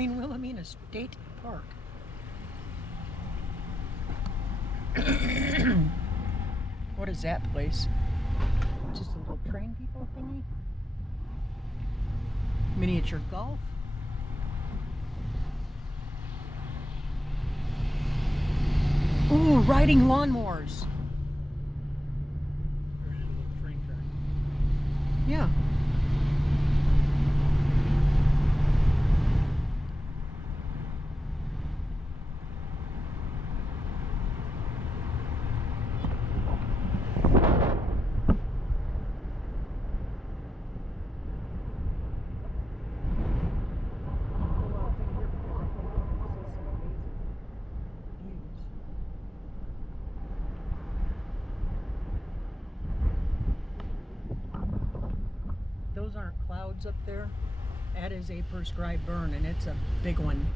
Queen Wilhelmina State Park. What is that place? Just a little train depot thingy? Miniature golf? Ooh, riding lawnmowers. There's a little train track. Yeah. Those aren't clouds up there. That is a prescribed burn, and it's a big one.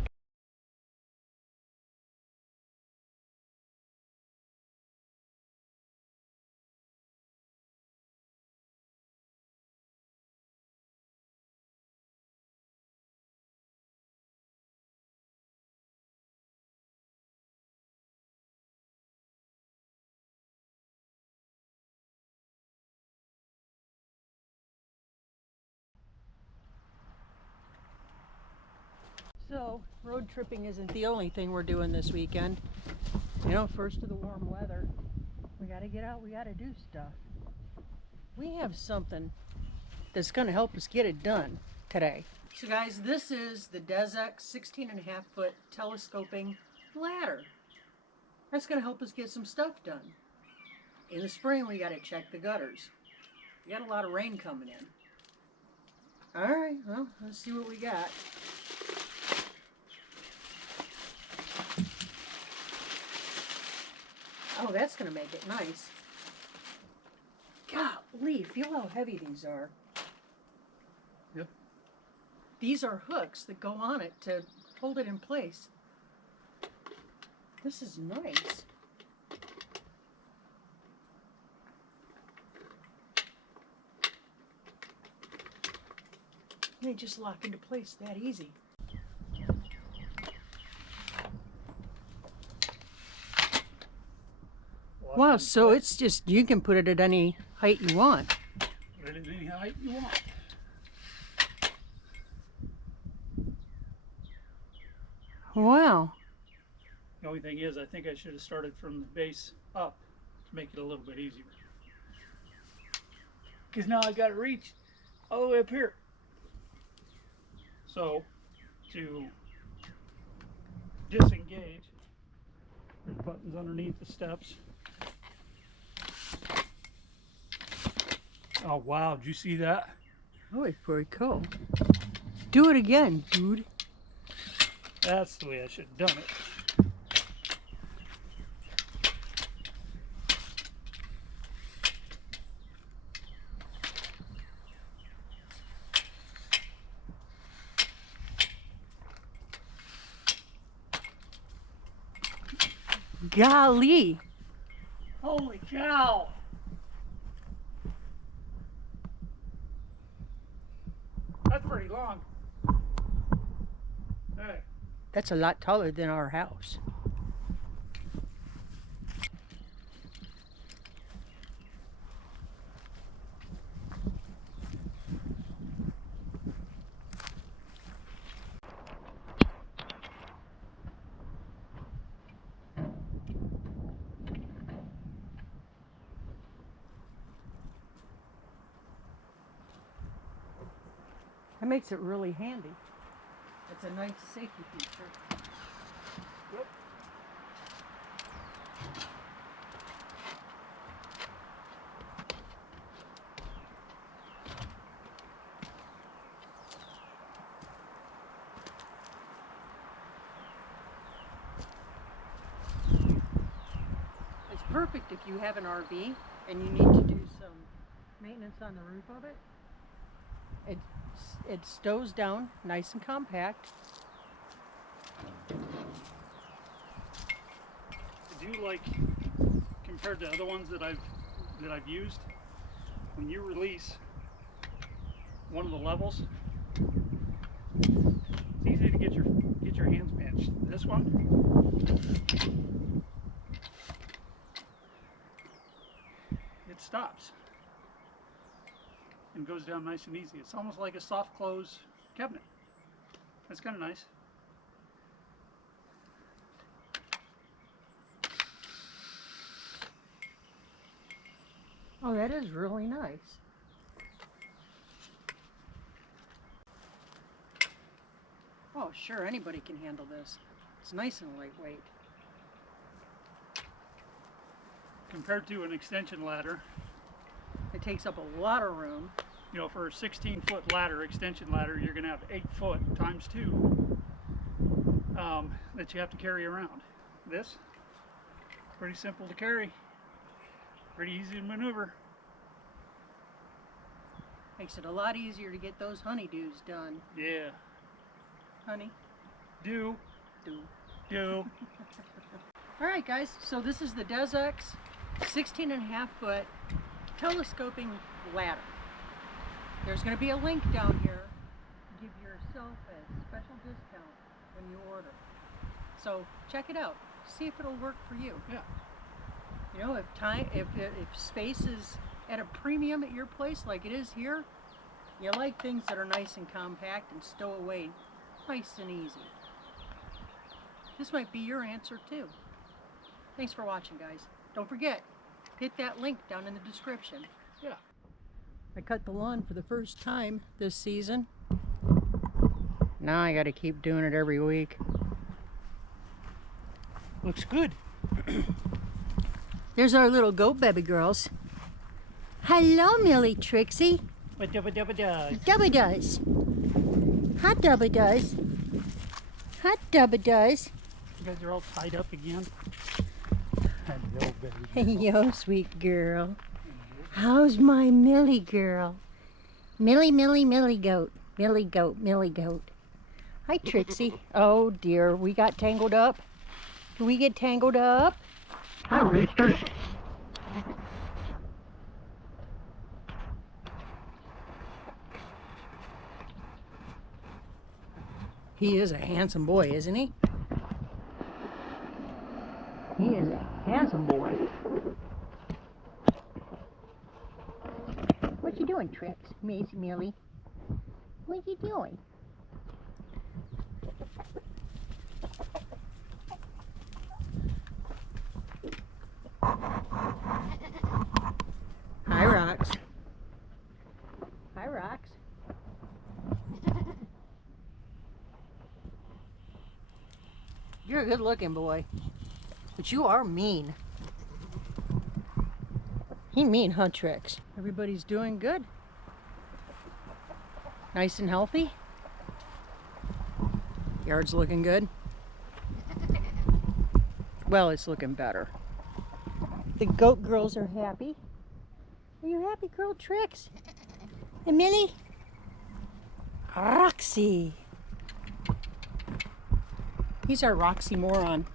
So, road tripping isn't the only thing we're doing this weekend. You know, first of the warm weather, we gotta get out, we gotta do stuff. We have something that's gonna help us get it done today. So guys, this is the DEZEX 16.5-foot telescoping ladder. That's gonna help us get some stuff done. In the spring, we gotta check the gutters. We got a lot of rain coming in. All right, well, let's see what we got. Oh, that's going to make it nice. Golly, feel how heavy these are. Yep. These are hooks that go on it to hold it in place. This is nice. They just lock into place that easy. Wow, so it's just, you can put it at any height you want. Put it at any height you want. Wow. The only thing is, I think I should have started from the base up to make it a little bit easier. Because now I got to reach all the way up here. So, to disengage, there's buttons underneath the steps. Oh wow, did you see that? Oh, it's pretty cool. Do it again, dude. That's the way I should have done it. Golly. Holy cow! That's pretty long. Hey. That's a lot taller than our house. That makes it really handy. It's a nice safety feature. Yep. It's perfect if you have an RV and you need to do some maintenance on the roof of it. It stows down nice and compact. I do like, compared to other ones that I've used, when you release one of the levels, It's easy to get your hands pinched. This one, it stops and goes down nice and easy. It's almost like a soft close cabinet. That's kind of nice. Oh, that is really nice. Oh, sure, anybody can handle this. It's nice and lightweight. Compared to an extension ladder, It takes up a lot of room. you know, for a 16-foot ladder, extension ladder, you're going to have 8 foot times 2 that you have to carry around. This, pretty simple to carry, pretty easy to maneuver. Makes it a lot easier to get those honeydews done. Yeah, Honey, do. do. All right, guys, so this is the DEZEX 16.5 foot telescoping ladder. There's going to be a link down here to give yourself a special discount when you order. So check it out. See if it'll work for you. Yeah. You know, if space is at a premium at your place like it is here, you like things that are nice and compact and stow away nice and easy. This might be your answer too. Thanks for watching, guys. Don't forget, hit that link down in the description. Yeah. I cut the lawn for the first time this season. Now I gotta keep doing it every week. Looks good. There's our little goat baby girls. Hello, Millie Trixie. What Dubba does. Dubba does. Hot Dubba does. Hot Dubba does. You guys are all tied up again. Hello, baby. Yo, sweet girl. How's my Millie girl? Millie, Millie, Millie goat. Millie goat, Millie goat. Hi, Trixie. Oh dear, we got tangled up. Did we get tangled up? Hi, Rooster. He is a handsome boy, isn't he? He is a handsome boy. What you doing, Trix? Macy Millie? What you doing? Hi, Rox. Hi, Rox. You're a good-looking boy, but you are mean. He mean, huh, Trix? Everybody's doing good. Nice and healthy. Yard's looking good. Well, it's looking better. The goat girls are happy. Are you happy, girl Trix? And Millie? Roxy. He's our Roxy moron.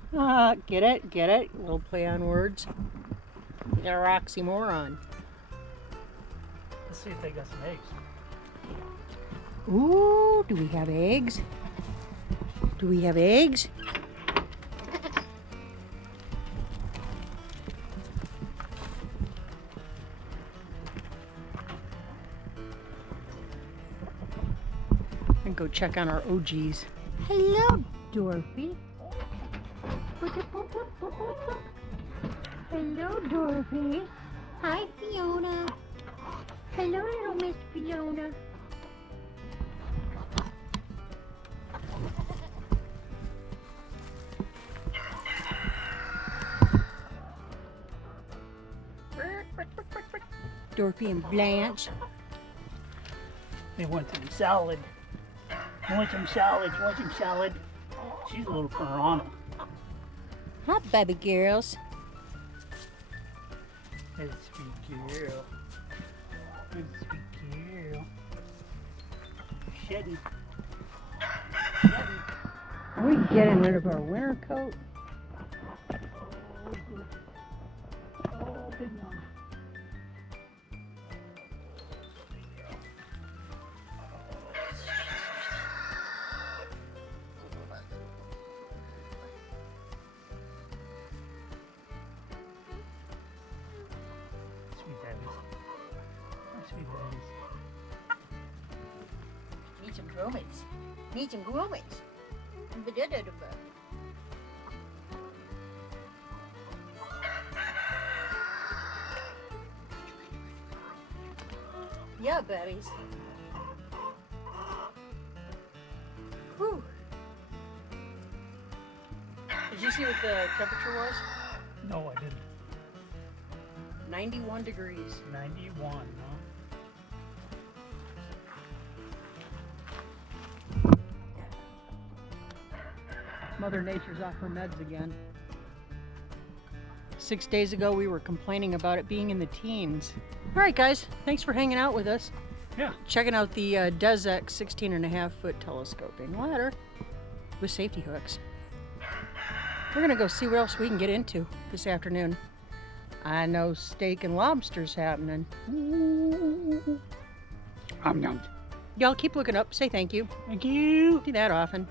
Get it? Get it? A little play on words. The Roxy moron. Let's see if they got some eggs. Ooh, do we have eggs? Do we have eggs? And go check on our OGs. Hello, Dorothy. Hello, Dorothy. Hi, Fiona. Hello, little Miss Fiona. Dorothy and Blanche. They want some salad. Want some salad. Want some salad. She's a little piranha. Hi, baby girls. That's a sweet girl. That's a sweet girl. Shedding. Are we getting rid of our winter coat? Oh, big one. grommets. Need some grommets. Yeah, buddies. Whew. Did you see what the temperature was? No, I didn't. 91 degrees. 91, huh? Mother Nature's off her meds again. 6 days ago we were complaining about it being in the teens. Alright guys, thanks for hanging out with us. Yeah. Checking out the DEZEX 16.5 foot telescoping ladder with safety hooks. We're gonna go see what else we can get into this afternoon. I know steak and lobster's happening. Nom. Y'all keep looking up, say thank you. Thank you. Do that often.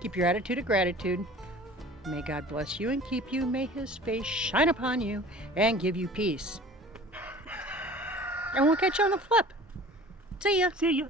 Keep your attitude of gratitude. May God bless you and keep you. May His face shine upon you and give you peace. And we'll catch you on the flip. See ya. See ya.